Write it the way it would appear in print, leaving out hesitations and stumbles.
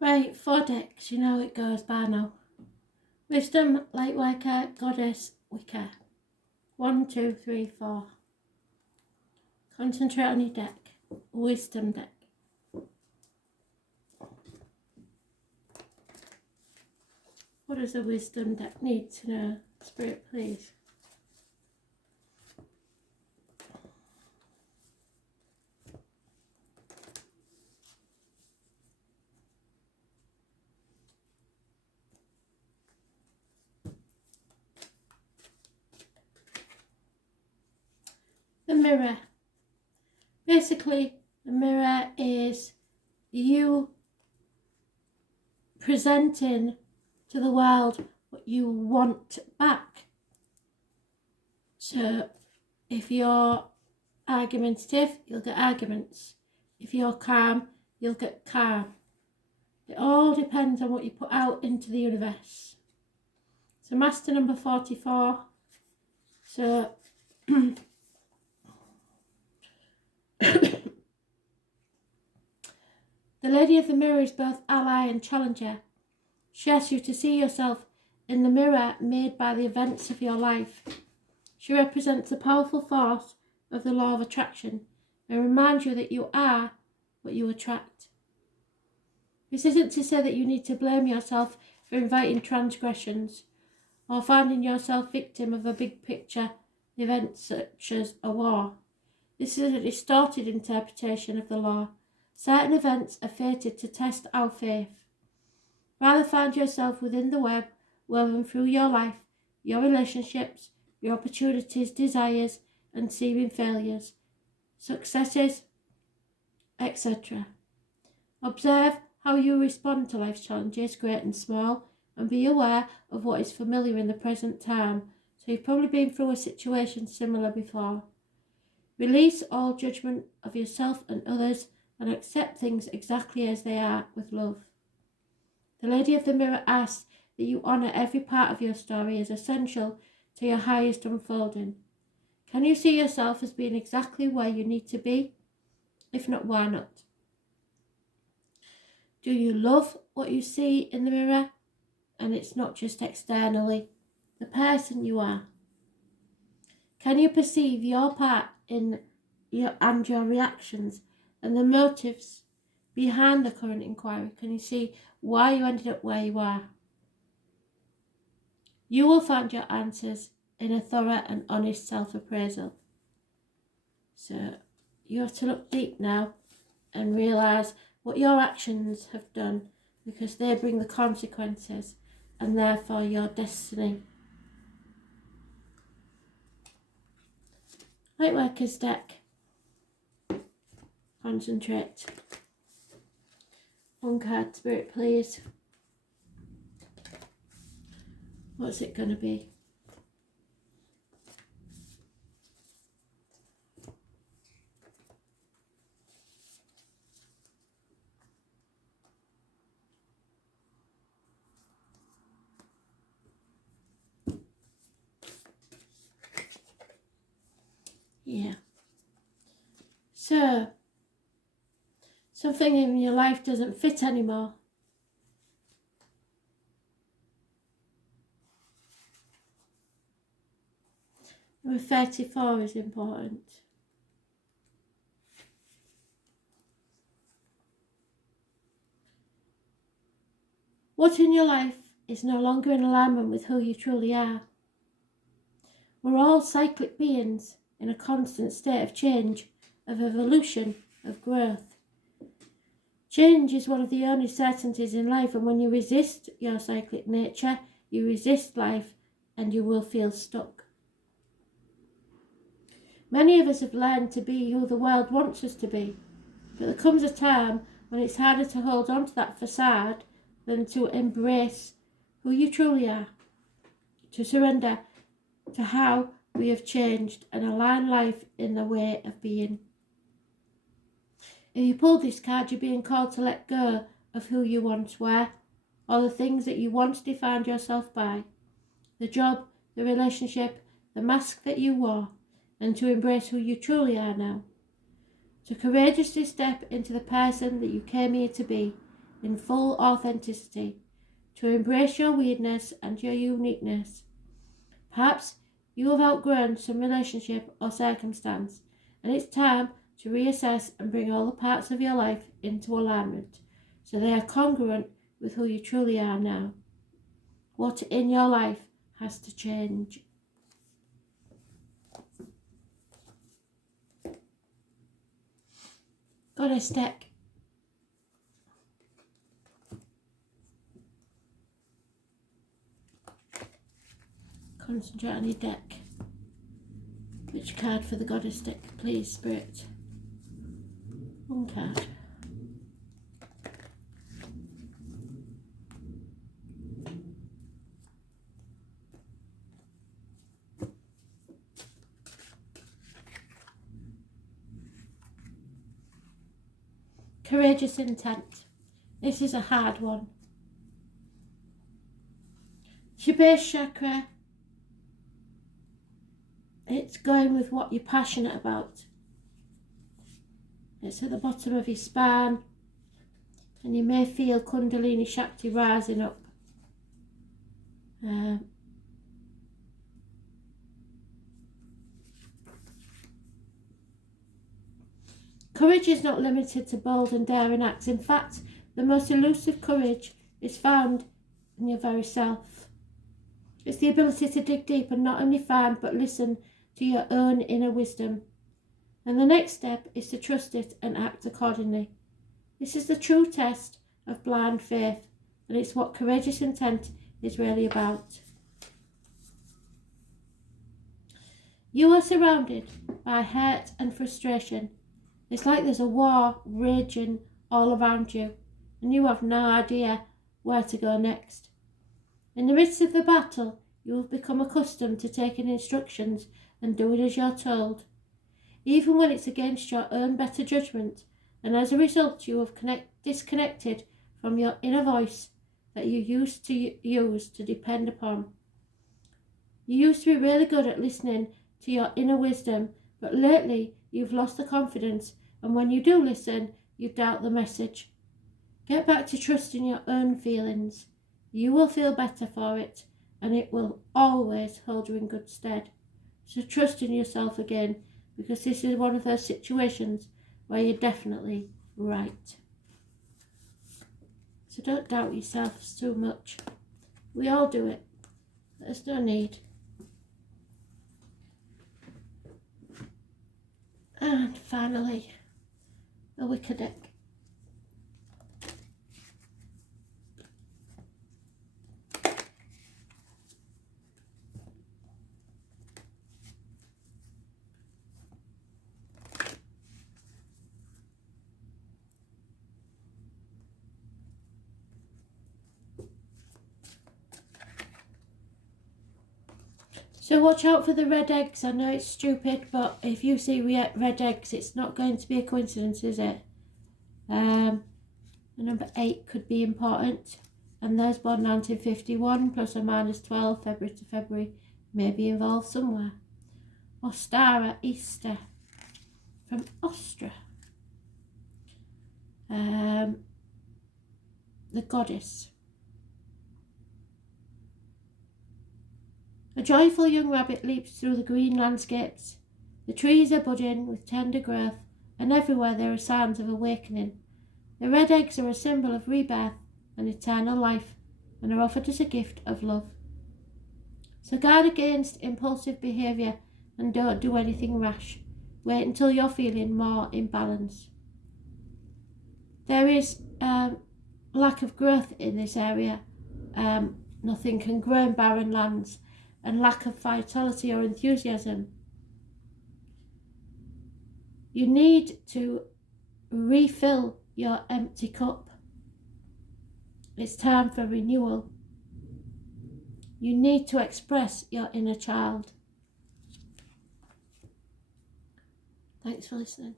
Right, 4 decks, you know it goes by now. Wisdom, Lightworker, Goddess, Wicca. 1, 2, 3, 4. Concentrate on your deck. Wisdom deck. What does a wisdom deck need to know? Spirit, please. The mirror. Basically, the mirror is you presenting to the world what you want back. So, if you're argumentative, you'll get arguments. If you're calm, you'll get calm. It all depends on what you put out into the universe. So master number 44. So the Lady of the Mirror is both ally and challenger. She asks you to see yourself in the mirror made by the events of your life. She represents the powerful force of the law of attraction and reminds you that you are what you attract. This isn't to say that you need to blame yourself for inviting transgressions or finding yourself victim of a big picture event such as a war. This is a distorted interpretation of the law. Certain events are fated to test our faith. Rather find yourself within the web woven through your life, your relationships, your opportunities, desires, and seeming failures, successes, etc. Observe how you respond to life's challenges, great and small, and be aware of what is familiar in the present time. So you've probably been through a situation similar before. Release all judgment of yourself and others and accept things exactly as they are with love. The Lady of the Mirror asks that you honour every part of your story as essential to your highest unfolding. Can you see yourself as being exactly where you need to be? If not, why not? Do you love what you see in the mirror? And it's not just externally, the person you are. Can you perceive your part in your reactions and the motives behind the current inquiry? Can you see why you ended up where you are? You will find your answers in a thorough and honest self-appraisal. So you have to look deep now and realise what your actions have done, because they bring the consequences and therefore your destiny. Lightworker's deck. Concentrate. 1 card, Spirit, please. What's it going to be? Yeah. So, something in your life doesn't fit anymore. Number 34 is important. What in your life is no longer in alignment with who you truly are? We're all cyclic beings in a constant state of change, of evolution, of growth. Change is one of the only certainties in life, and when you resist your cyclic nature, you resist life and you will feel stuck. Many of us have learned to be who the world wants us to be, but there comes a time when it's harder to hold on to that facade than to embrace who you truly are, to surrender to how we have changed and align life in the way of being. If you pull this card, you're being called to let go of who you once were, or the things that you once defined yourself by, the job, the relationship, the mask that you wore, and to embrace who you truly are now. To courageously step into the person that you came here to be, in full authenticity, to embrace your weirdness and your uniqueness. Perhaps you have outgrown some relationship or circumstance, and it's time to reassess and bring all the parts of your life into alignment so they are congruent with who you truly are now. What in your life has to change? Goddess deck. Concentrate on your deck. Which card for the Goddess deck, please, Spirit? One card. Courageous intent. This is a hard one. Your base chakra. It's going with what you're passionate about. It's at the bottom of your spine, and you may feel Kundalini Shakti rising up. Courage is not limited to bold and daring acts. In fact, the most elusive courage is found in your very self. It's the ability to dig deep and not only find but listen to your own inner wisdom. And the next step is to trust it and act accordingly. This is the true test of blind faith, and it's what courageous intent is really about. You are surrounded by hurt and frustration. It's like there's a war raging all around you, and you have no idea where to go next. In the midst of the battle, you have become accustomed to taking instructions and doing as you're told, even when it's against your own better judgment, and as a result you have disconnected from your inner voice that you used to use to depend upon. You used to be really good at listening to your inner wisdom, but lately you've lost the confidence, and when you do listen, you doubt the message. Get back to trusting your own feelings. You will feel better for it, and it will always hold you in good stead. So trust in yourself again, because this is one of those situations where you're definitely right. So don't doubt yourself too much. We all do it. There's no need. And finally, the Wicker deck. So watch out for the red eggs. I know it's stupid, but if you see red eggs, it's not going to be a coincidence, is it? The number 8 could be important. And those born 1951, plus or minus 12, February to February, may be involved somewhere. Ostara Easter from Austria. The Goddess. A joyful young rabbit leaps through the green landscapes. The trees are budding with tender growth, and everywhere there are signs of awakening. The red eggs are a symbol of rebirth and eternal life, and are offered as a gift of love. So guard against impulsive behaviour and don't do anything rash. Wait until you're feeling more in balance. There is lack of growth in this area. Nothing can grow in barren lands, and lack of vitality or enthusiasm. You need to refill your empty cup. It's time for renewal. You need to express your inner child. Thanks for listening.